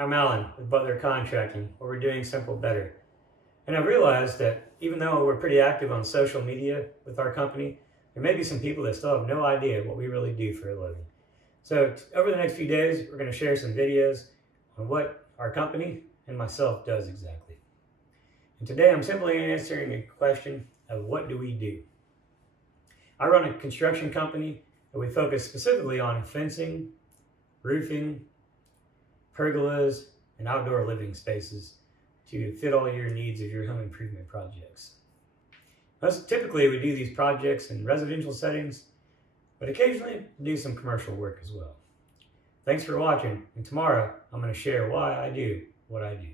I'm Alan with Butler Contracting, where we're doing simple better. And I've realized that even though we're pretty active on social media with our company, there may be some people that still have no idea what we really do for a living. So over the next few days, we're going to share some videos on what our company and myself does exactly. And today I'm simply answering a question of what do we do? I run a construction company and we focus specifically on fencing, roofing, pergolas, and outdoor living spaces to fit all your needs of your home improvement projects. Most typically, we do these projects in residential settings, but occasionally do some commercial work as well. Thanks for watching, and tomorrow I'm going to share why I do what I do.